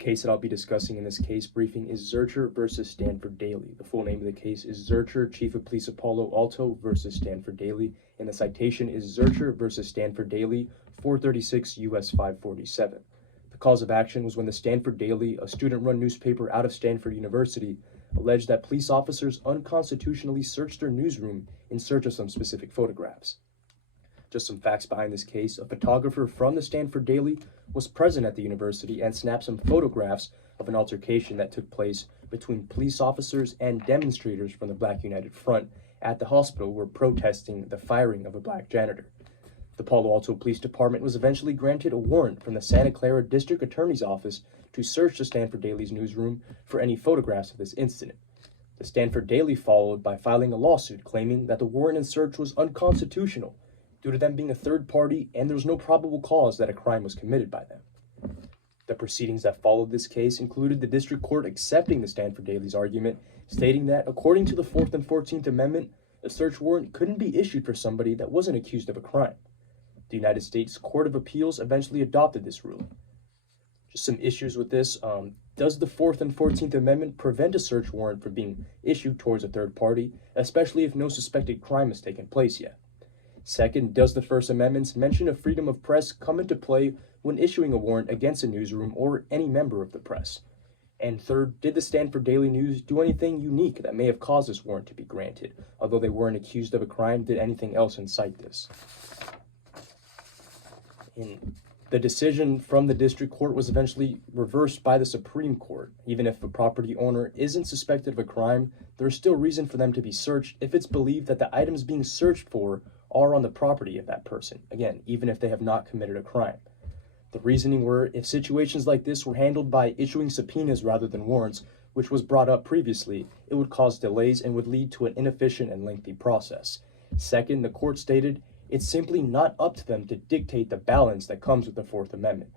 case that I'll be discussing in this case briefing is Zurcher versus Stanford Daly. The full name of the case is Zurcher, Chief of Police Apollo Alto versus Stanford Daly, and the citation is Zurcher versus Stanford Daly, 436 U.S. 547. The cause of action was when the Stanford Daily, a student-run newspaper out of Stanford University, alleged that police officers unconstitutionally searched their newsroom in search of some specific photographs. Just some facts behind this case: a photographer from the Stanford Daily was present at the university and snapped some photographs of an altercation that took place between police officers and demonstrators from the Black United Front at the hospital who were protesting the firing of a black janitor. The Palo Alto Police Department was eventually granted a warrant from the Santa Clara District Attorney's Office to search the Stanford Daily's newsroom for any photographs of this incident. The Stanford Daily followed by filing a lawsuit claiming that the warrant and search was unconstitutional due to them being a third party and there was no probable cause that a crime was committed by them. The proceedings that followed this case included the district court accepting the Stanford Daily's argument, stating that according to the 4th and 14th Amendment, a search warrant couldn't be issued for somebody that wasn't accused of a crime. The United States Court of Appeals eventually adopted this ruling. Just some issues with this. Does the 4th and 14th Amendment prevent a search warrant from being issued towards a third party, especially if no suspected crime has taken place yet? Second, does the First Amendment's mention of freedom of press come into play when issuing a warrant against a newsroom or any member of the press? And third, did the Stanford Daily News do anything unique that may have caused this warrant to be granted? Although they weren't accused of a crime, did anything else incite this? The decision from the district court was eventually reversed by the Supreme Court. Even if a property owner isn't suspected of a crime, there is still reason for them to be searched if it's believed that the items being searched for are on the property of that person. Again, even if they have not committed a crime. The reasoning were, if situations like this were handled by issuing subpoenas rather than warrants, which was brought up previously, it would cause delays and would lead to an inefficient and lengthy process. Second, the court stated, it's simply not up to them to dictate the balance that comes with the Fourth Amendment,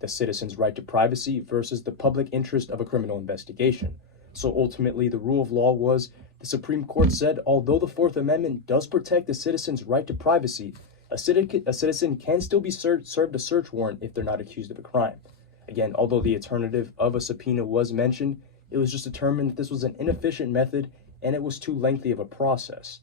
the citizen's right to privacy versus the public interest of a criminal investigation. So ultimately, the rule of law was, the Supreme Court said, although the Fourth Amendment does protect the citizen's right to privacy, a citizen can still be served a search warrant if they're not accused of a crime. Again, although the alternative of a subpoena was mentioned, it was just determined that this was an inefficient method and it was too lengthy of a process.